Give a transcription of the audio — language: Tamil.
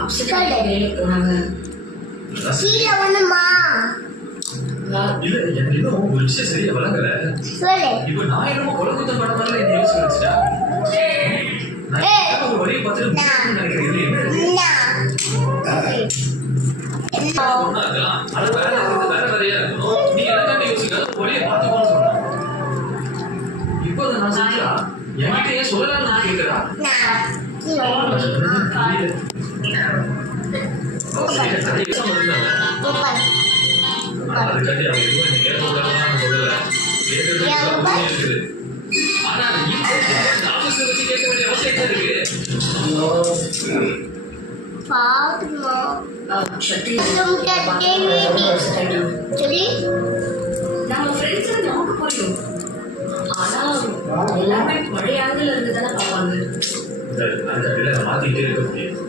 அப்செட்டா வேலைக்கு போனாங்க. கீழே ஒண்ணுமா இல்ல எனக்கு இன்னும் ஒரு விஷயம் சரியா வழங்கல. சொல்லு. இப்ப நான் என்னமோ கொலகுத்தம் பண்ண மாதிரி என்ன யோசிச்சு வச்சுட்டா. நான் ஒரு வழியை பார்த்துட்டு நினைக்கிறேன். அது வேற வேறையா இருக்கணும். நீ எல்லாம் யோசிக்காத வழியை பார்த்துக்கோன்னு சொன்ன. இப்போ நான் செஞ்சா என்கிட்ட ஏன் சொல்லலாம்னு கேட்கிறா. அதுக்காண்டி அவங்க எதுவும் என்ன கேட்கக்கூடாதுன்னு சொல்லல. இருக்குது. ஆனா ஆபீஸ்ல வச்சு கேட்க வேண்டிய அவசியம் என்ன இருக்கு? நம்ம ஃப்ரெண்ட்ஸ் நமக்கு புரியும். ஆனா எல்லாமே பழைய ஆங்கில இருந்து தானே பார்ப்பாங்க. அந்த மாத்திக்கிட்டே இருக்க முடியும்.